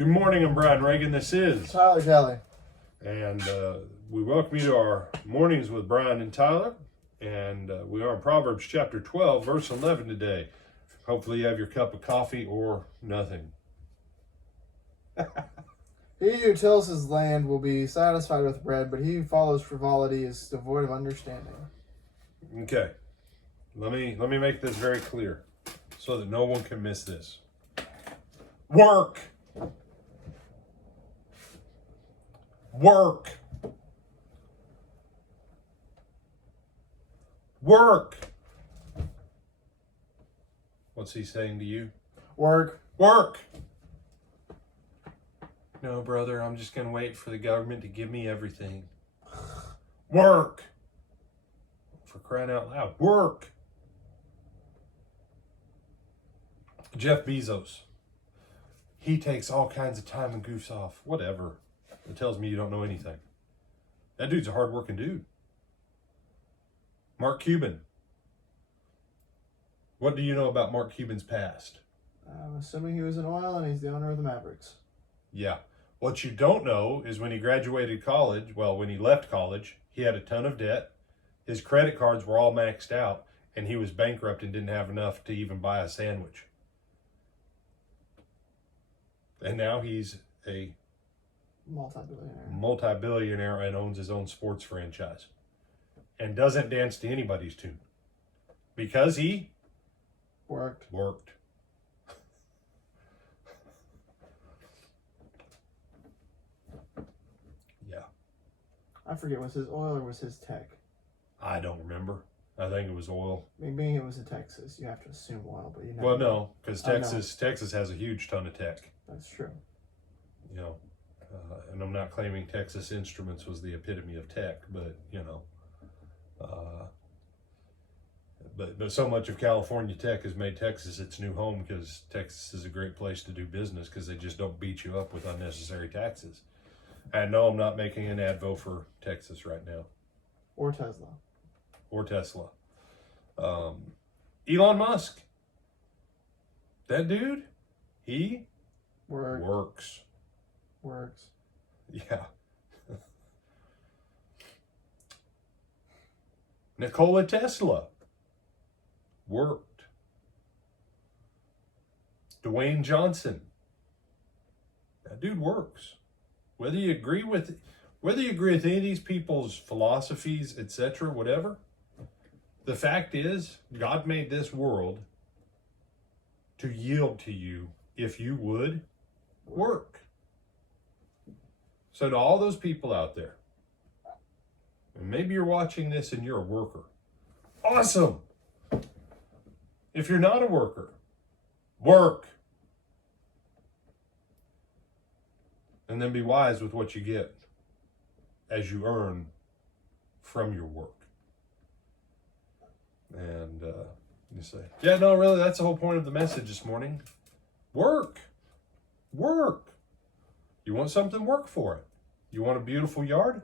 Good morning, I'm Brian Reagan. This is Tyler Kelly. And we welcome you to our Mornings with Brian and Tyler. And we are in Proverbs chapter 12, verse 11 today. Hopefully you have your cup of coffee or nothing. He who tills his land will be satisfied with bread, but he who follows frivolity is devoid of understanding. Okay, let me make this very clear so that no one can miss this. Work. Work. Work. What's he saying to you? Work. Work. No, brother, I'm just going to wait for the government to give me everything. Work. For crying out loud. Work. Jeff Bezos. He takes all kinds of time and goofs off. Whatever. It tells me you don't know anything. That dude's a hard-working dude. Mark Cuban. What do you know about Mark Cuban's past? I'm assuming he was in oil and he's the owner of the Mavericks. Yeah. What you don't know is when he graduated college, when he left college, he had a ton of debt. His credit cards were all maxed out, and he was bankrupt and didn't have enough to even buy a sandwich. And now he's a multi-billionaire and owns his own sports franchise. And doesn't dance to anybody's tune. Because he worked. Yeah. I forget, was his oil or was his tech? I don't remember. I think it was oil. Maybe it was in Texas. You have to assume oil, but you know. Well, no, because Texas has a huge ton of tech. That's true. You know, and I'm not claiming Texas Instruments was the epitome of tech, but you know, but so much of California tech has made Texas its new home because Texas is a great place to do business because they just don't beat you up with unnecessary taxes. And no, I'm not making an advo for Texas right now. Or Tesla. Elon Musk. That dude, he works. Yeah. Nikola Tesla worked. Dwayne Johnson. That dude works. Whether you agree with any of these people's philosophies, etc., whatever, the fact is, God made this world to yield to you if you would work. So to all those people out there, and maybe you're watching this and you're a worker. Awesome. If you're not a worker, work. And then be wise with what you get as you earn from your work. And you say, yeah, no, really, that's the whole point of the message this morning. Work. You want something, work for it. You want a beautiful yard?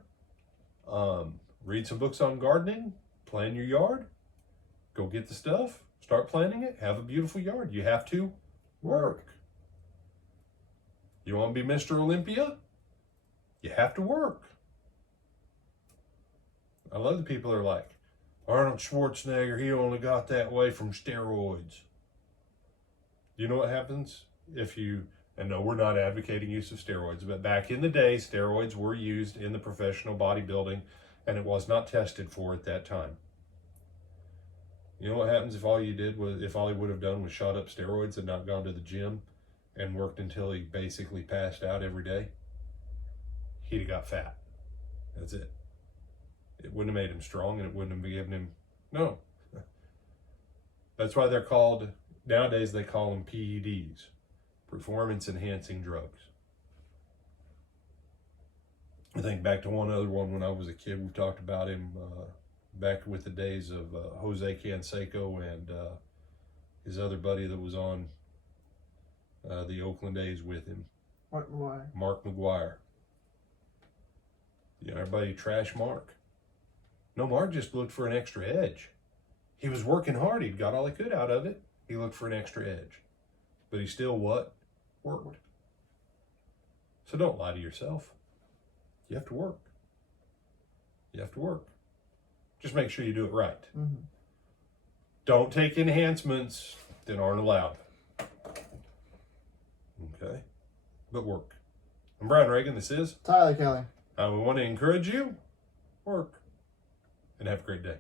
Read some books on gardening, plan your yard, go get the stuff, start planting it, have a beautiful yard. You have to work. You want to be Mr. Olympia? You have to work. I love the people that are like, Arnold Schwarzenegger, he only got that way from steroids. You know what happens if you, and no, we're not advocating use of steroids, but back in the day, steroids were used in the professional bodybuilding, and it was not tested for at that time. You know what happens if all he would have done was shot up steroids and not gone to the gym and worked until he basically passed out every day? He'd have got fat. That's it. It wouldn't have made him strong, and it wouldn't have given him, no. That's why they're called, nowadays they call them PEDs, performance enhancing drugs. I think back to one other one when I was a kid, we talked about him back with the days of Jose Canseco and his other buddy that was on the Oakland A's with him. Mark McGuire. You know, everybody trash Mark. No, Mark just looked for an extra edge. He was working hard. He'd got all he could out of it. He looked for an extra edge. But he still what? Worked. So don't lie to yourself. You have to work. You have to work. Just make sure you do it right. Mm-hmm. Don't take enhancements that aren't allowed. Okay? But work. I'm Brian Reagan. This is Tyler Kelly. We want to encourage you. Work. And have a great day.